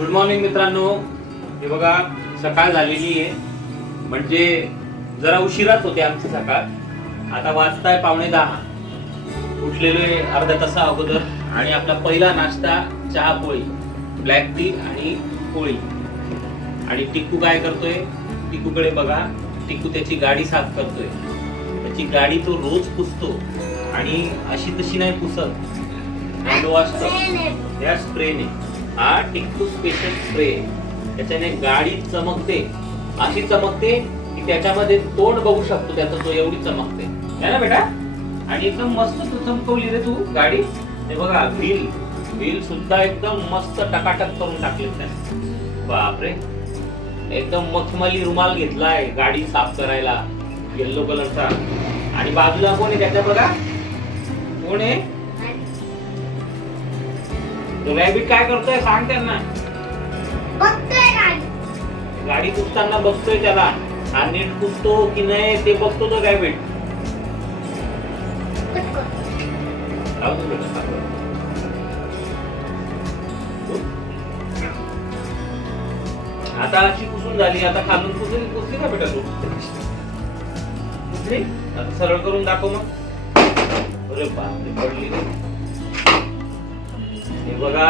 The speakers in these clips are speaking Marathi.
गुड मॉर्निंग मित्रांनो. हे बघा सकाळ झालेली आहे. म्हणजे जरा उशिराच होते आमची सकाळ. आता वाजताय पावणे दहा. उठलेलो आहे अर्ध्या तासा अगोदर. आणि आपला पहिला नाश्ता चहा पोळी. ब्लॅक टी आणि पोळी. आणि टिक्कू काय करतोय? टिक्कूकडे बघा. टिक्कू त्याची गाडी साफ करतोय. त्याची गाडी तो रोज पुसतो. आणि अशी तशी नाही पुसत. हँडवॉश या स्प्रेने. हा टिक्कू स्पेशल स्प्रे. त्याच्याने गाडी चमकते. अशी चमकते की त्याच्यामध्ये तोंड बघू शकतो त्याचा तो एवढी चमकते. है ना बेटा? आणि एकदम मस्त तू चमकवली रे तू गाडी. हे बघा व्हील. व्हील सुद्धा एकदम मस्त टकाटक करून टाकले त्याने. बापरे. एकदम मखमली रुमाल घेतलाय गाडी साफ करायला. येल्लो कलरचा आणि बाजूला कोण आहे त्याच्या बघा? कोण आहे? रॅबिट काय करतोय सांग त्यांना. गाडी. पुसताना बघतोय त्याला. हा नीट पुसतो की नाही ते बघतो तो रॅबिट आता अशी पुसून झाली आता खालून पुसून पुसली का बेटा तू? आता सरळ करून दाखव मग. अरे बापरे पडली रे. हे बघा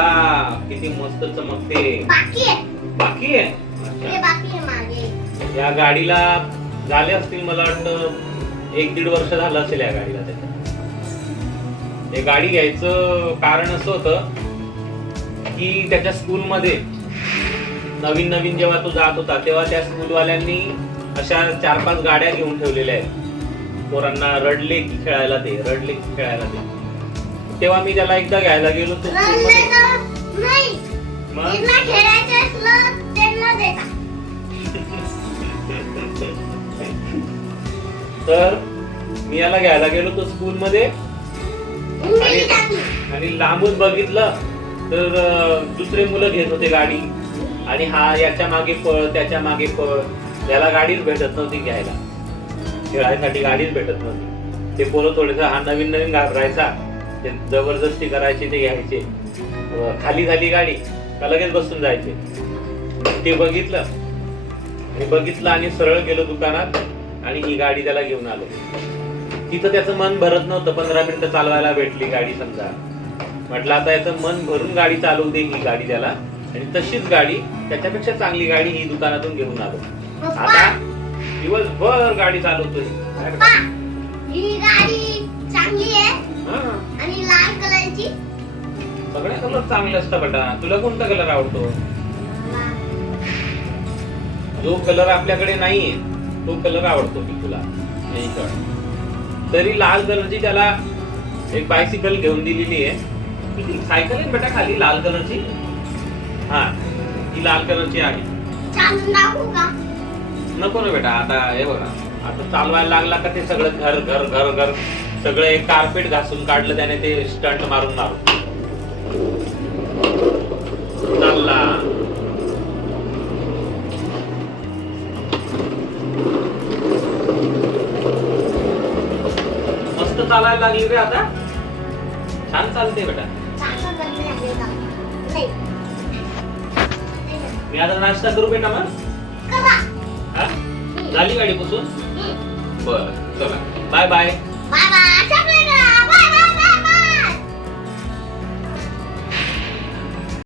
किती मस्त चमकते. बाकी आहे. अच्छा. या गाडीला झाले असतील मला वाटतं एक दीड वर्ष झालं असेल या गाडीला त्याच्या हे गाडी घ्यायचं कारण असं होतं की त्याच्या स्कूलमध्ये नवीन नवीन जेव्हा तो जात होता तेव्हा त्या स्कूलवाल्यांनी अशा चार पाच गाड्या घेऊन ठेवलेल्या आहेत. पोरांना रडले की खेळायला ते रडले की खेळायला ते तेव्हा मी त्याला एकदा घ्यायला गेलो तो तर मी याला घ्यायला गेलो तो स्कूलमध्ये. आणि लांबून बघितलं तर दुसरे मुलं घेत होते गाडी. आणि हा याच्या मागे पळ त्याच्यामागे पळ. याला गाडीच भेटत नव्हती घ्यायला. खेळायसाठी गाडीच भेटत नव्हती. ते पोरं थोडेस हा नवीन नवीन घाबरायचा. ते जबरदस्ती करायचे ते घ्यायचे. खाली झाली गाडी का लगेच बसून जायचे. ते बघितलं. आणि बघितलं आणि सरळ गेलो दुकानात आणि ही गाडी त्याला घेऊन आलो. तिथं त्याचं मन भरत नव्हतं. पंधरा मिनिटं चालवायला भेटली गाडी समजा. म्हटलं आता याचं मन भरून गाडी चालवू दे ही गाडी त्याला. आणि तशीच गाडी त्याच्यापेक्षा चांगली गाडी ही दुकानातून घेऊन आलो. आता दिवसभर गाडी चालवतोय. आणि लाल कलरची? सगळे कलर चांगले असतात बेटा. तुला कोणता कलर आवडतो? जो कलर आपल्याकडे नाहीये तो कलर आवडतो की तुला. नाही कळ तरी लाल कलरची त्याला एक बायसिकल घेऊन दिलेली आहे. किती सायकल आहे बेटा खाली लाल कलरची? हा ही लाल कलरची आहे. नको ना बेटा आता हे बघा. आता चालवायला लागला का ते सगळं घर घर घर घर? सगळं एक कार्पेट घासून काढलं त्याने ते स्टंट मारून मारून चालला मस्त चालायला लागली रे आता छान चालते बेटा. मी आता नाश्ता करू बेटा मग करा. हा? झाली गाडी पुसून. बर चला बाय बाय बाय बाय. सगळे